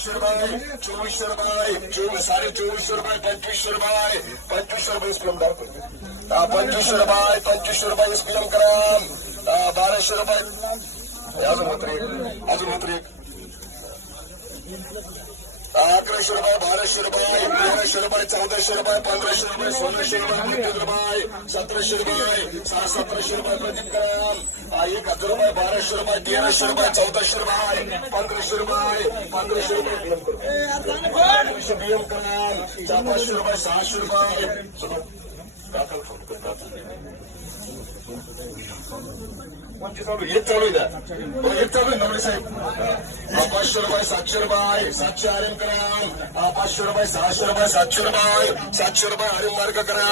तेवीसशे रुपये चोवीसशे रुपये चोवीस साडे चोवीसशे रुपये पंचवीसशे रुपये पंचवीसशे रुपये स्पीएम दाखवतो पंचवीसशे रुपये पंचवीसशे रुपये स्पीएम ग्राम बाराशे रुपये. अजून मात्र एक. अजून मात्र एक. अकराशे रुपये बाराशे रुपये तेराशे रुपये चौदाशे रुपये पंधराशे रुपये सोळाशे रुपये पंचवीस रुपये सतराशे रुपये सहा सतराशे रुपये प्रदीप ग्राम एक हज़ार रुपये बाराशे रुपये तेराशे रुपये चौदाशे रुपये पंधराशे रुपये पंधराशे रुपये बीएम बियम ग्राम चार पाचशे रुपये सहाशे रुपये चलो काकाला फोन चालू आहे? हेच चालू आहे का हेच चालू आहे नवरे साहेब हा, पाचशे रुपये सातशे रुपये सातशे आर्यन ग्राम हा, पाचशे रुपये सहाशे रुपये सातशे रुपये सातशे रुपये आर्यन मार्ग करा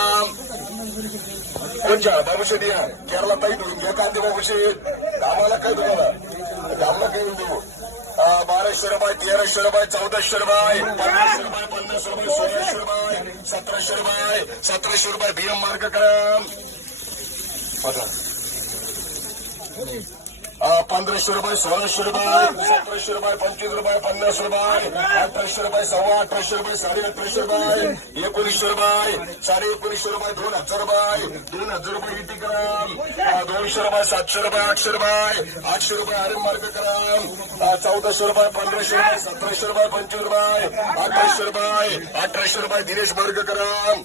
कोणच्या बाबूशेठ या केरला ताई धरून घ्या कांदे बाबूशेठ आम्हाला काय तुम्हाला आम्हाला काय देऊ बाराशे रुपये तेराशे रुपये चौदाशे रुपये पन्नासशे रुपये पन्नास रुपये सोळाशे रुपये सतराशे रुपये सतराशे रुपये भीम मार्ग ग्राम पंधराशे रुपये सोळाशे रुपये सतराशे रुपये पंचवीस रुपये पन्नास रुपये अठराशे रुपये सव्वा अठराशे रुपये साडे अठराशे रुपये एकोणीसशे रुपये साडे एकोणीसशे रुपये दोन हज़ार रुपये दोन हज़ार रुपये इटी ग्राम दोनशे रुपये सातशे रुपये आठशे रुपये आठशे रुपये आर्यन मार्ग ग्राम चौदाशे रुपये पंधराशे रुपये सतराशे रुपये पंचवीस रुपये अठराशे रुपये अठराशे रुपये दिनेश मार्ग ग्राम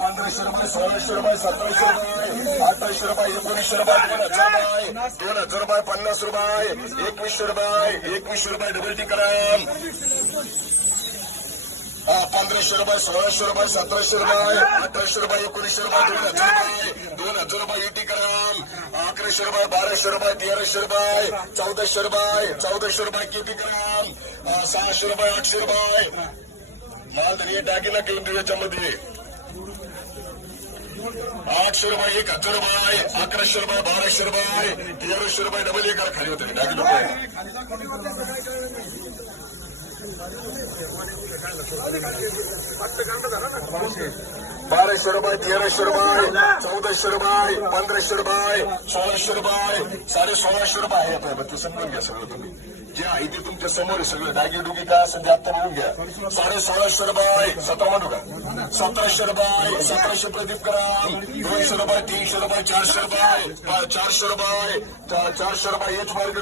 पंधराशे रुपये सोळाशे रुपये सतराशे रुपये अठराशे रुपये दोन हज़ार रुपये दोन हज़ार रुपये पन्नास रुपये रुपये डबल टी कराम हा, पंधराशे रुपये सोळाशे रुपये सतराशे रुपये अठराशे रुपये एकोणीसशे रुपये दोन हज़ार रुपये दोन हज़ार इटी कराम अकराशे रुपये बाराशे रुपये तेराशे रुपये चौदाशे रुपये चौदाशे रुपये किती ग्राम सहाशे रुपये आठशे रुपये. माल दागिना घेऊन याच्यामध्ये आठशे रुपये एक हजार रुपये अकराशे रुपये बाराशे रुपये तेराशे रुपये डबल एक खाली होते. दागी रुपये बाराशे रुपये तेराशे रुपये चौदाशे रुपये पंधराशे रुपये सोळाशे रुपये साडे सोळाशे रुपये आहे ते समजून घ्या सगळं तुम्ही जे आहे ते तुमच्या समोर आहे सगळं डागी डुगी काय असेल ते आता बघून घ्या साडे सोळाशे रुपये सतरा म्हणू का सतराशे रुपये सतराशे प्रदीप कराम दोनशे रुपये तीनशे रुपये चारशे रुपये चारशे रुपये चारशे रुपये मार्ग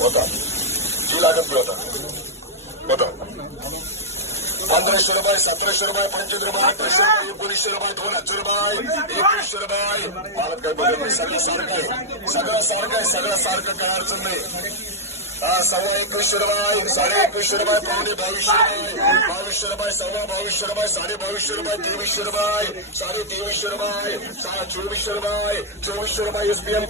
होता होता पंधराशे रुपये सतराशे रुपये पंचवीस रुपये अठराशे रुपये एकोणीसशे रुपये दोन हज़ार रुपये एकवीसशे रुपये मला काय बघत नाही सगळं सारखं आहे सगळं सारखं आहे सगळं सारखं काय अडचण नाही सव्वा एकवीसशे रुपये साडे एकवीसशे रुपये पावणे बावीसशे रुपये बावीसशे रुपये सव्वा बावीसशे रुपये साडे बावीसशे रुपये तेवीसशे रुपये साडे तेवीसशे रुपये चोवीसशे रुपये चोवीसशे रुपये एसपीएम